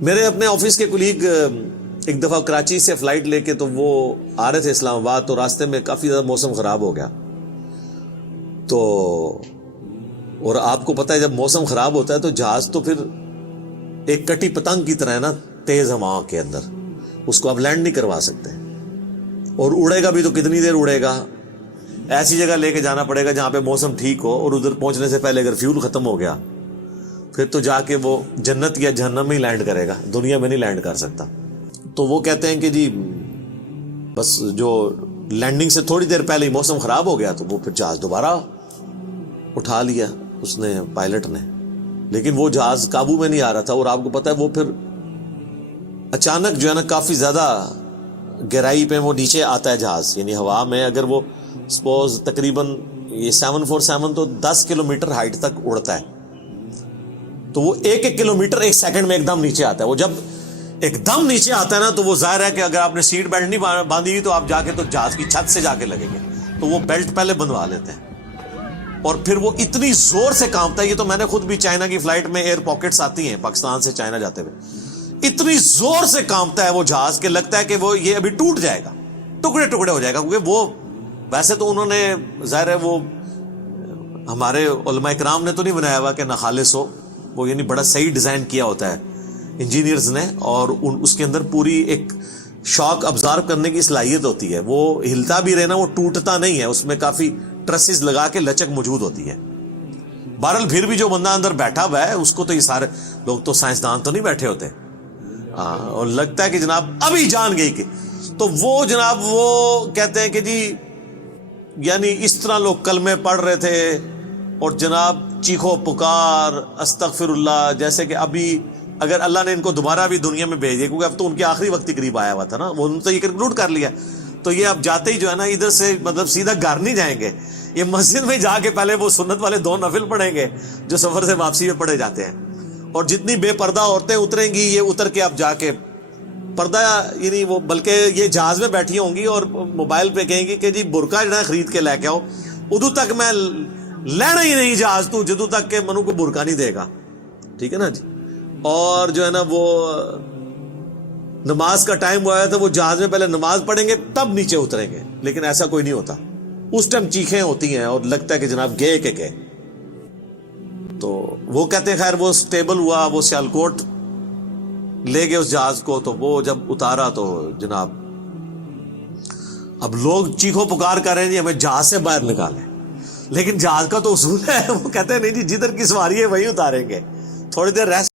میرے اپنے آفس کے کولیگ ایک دفعہ کراچی سے فلائٹ لے کے تو وہ آ رہے تھے اسلام آباد، تو راستے میں کافی زیادہ موسم خراب ہو گیا. تو اور آپ کو پتہ ہے جب موسم خراب ہوتا ہے تو جہاز تو پھر ایک کٹی پتنگ کی طرح ہے نا، تیز ہوا کے اندر اس کو آپ لینڈ نہیں کروا سکتے، اور اڑے گا بھی تو کتنی دیر اڑے گا. ایسی جگہ لے کے جانا پڑے گا جہاں پہ موسم ٹھیک ہو، اور ادھر پہنچنے سے پہلے اگر فیول ختم ہو گیا پھر تو جا کے وہ جنت یا جہنم میں ہی لینڈ کرے گا، دنیا میں نہیں لینڈ کر سکتا. تو وہ کہتے ہیں کہ جی بس جو لینڈنگ سے تھوڑی دیر پہلے ہی موسم خراب ہو گیا تو وہ پھر جہاز دوبارہ اٹھا لیا اس نے، پائلٹ نے، لیکن وہ جہاز قابو میں نہیں آ رہا تھا. اور آپ کو پتا ہے وہ پھر اچانک جو ہے نا کافی زیادہ گہرائی پہ وہ نیچے آتا ہے جہاز، یعنی ہوا میں اگر وہ سپوز تقریباً یہ 747 تو 10 کلومیٹر ہائٹ تک اڑتا ہے، تو وہ ایک کلومیٹر ایک سیکنڈ میں ایک دم نیچے آتا ہے. وہ جب ایک دم نیچے آتا ہے نا تو وہ ظاہر ہے کہ اگر آپ نے سیٹ بیلٹ نہیں باندھی ہوئی تو آپ جا کے تو جہاز کی چھت سے جا کے لگیں گے، تو وہ بیلٹ پہلے بندھوا لیتے ہیں. اور پھر وہ اتنی زور سے کانپتا ہے، یہ تو میں نے خود بھی چائنا کی فلائٹ میں ایئر پاکٹس آتی ہیں پاکستان سے چائنا جاتے ہوئے، اتنی زور سے کانپتا ہے وہ جہاز کہ لگتا ہے کہ وہ یہ ابھی ٹوٹ جائے گا، ٹکڑے ٹکڑے ہو جائے گا. کیونکہ وہ ویسے تو انہوں نے ظاہر ہے وہ ہمارے علماء کرام نے تو نہیں بنایا ہوا کہ نہ خالص ہو، وہ یعنی بڑا صحیح ڈیزائن کیا ہوتا ہے انجینئرز نے، اور اس کے اندر پوری ایک شاک ابزارب کرنے کی صلاحیت ہوتی ہے. وہ ہلتا بھی رہنا، وہ ٹوٹتا نہیں ہے، اس میں کافی ٹرسز لگا کے لچک موجود ہوتی ہے. بہرحال پھر بھی جو بندہ اندر بیٹھا ہوا ہے اس کو تو یہ سارے لوگ تو سائنسدان تو نہیں بیٹھے ہوتے، اور لگتا ہے کہ جناب ابھی جان گئی کہ تو وہ جناب وہ کہتے ہیں کہ جی یعنی اس طرح لوگ کلمے پڑھ رہے تھے اور جناب چیخو پکار استغفر اللہ، جیسے کہ ابھی اگر اللہ نے ان کو دوبارہ بھی دنیا میں بھیج دیا، کیونکہ اب تو ان کے آخری وقت ہی قریب آیا ہوا تھا نا، وہ ان تو یہ کنکلوڈ کر لیا، تو یہ اب جاتے ہی جو ہے نا ادھر سے مطلب سیدھا گھر نہیں جائیں گے، یہ مسجد میں جا کے پہلے وہ سنت والے 2 نفل پڑھیں گے جو سفر سے واپسی میں پڑھے جاتے ہیں. اور جتنی بے پردہ عورتیں اتریں گی یہ اتر کے اب جا کے پردہ یعنی وہ بلکہ یہ جہاز میں بیٹھی ہوں گی اور موبائل پہ کہیں گی کہ جی برقع جو ہے خرید کے لے کے آؤ، ادو تک میں لینا ہی نہیں جہاز تو جدو تک کہ منو کو برقع نہیں دے گا. ٹھیک ہے نا جی. اور جو ہے نا وہ نماز کا ٹائم ہوا ہے تو وہ جہاز میں پہلے نماز پڑھیں گے تب نیچے اتریں گے، لیکن ایسا کوئی نہیں ہوتا. اس ٹائم چیخیں ہوتی ہیں اور لگتا ہے کہ جناب گئے کہ گئے. تو وہ کہتے ہیں خیر وہ سٹیبل ہوا، وہ سیالکوٹ لے گئے اس جہاز کو، تو وہ جب اتارا تو جناب اب لوگ چیخو پکار کر رہے ہیں جی ہمیں جہاز سے باہر نکالیں، لیکن جہاز کا تو اصول ہے وہ کہتے ہیں نہیں جی جدھر کی سواری ہے وہیں اتاریں گے، تھوڑی دیر ریسٹ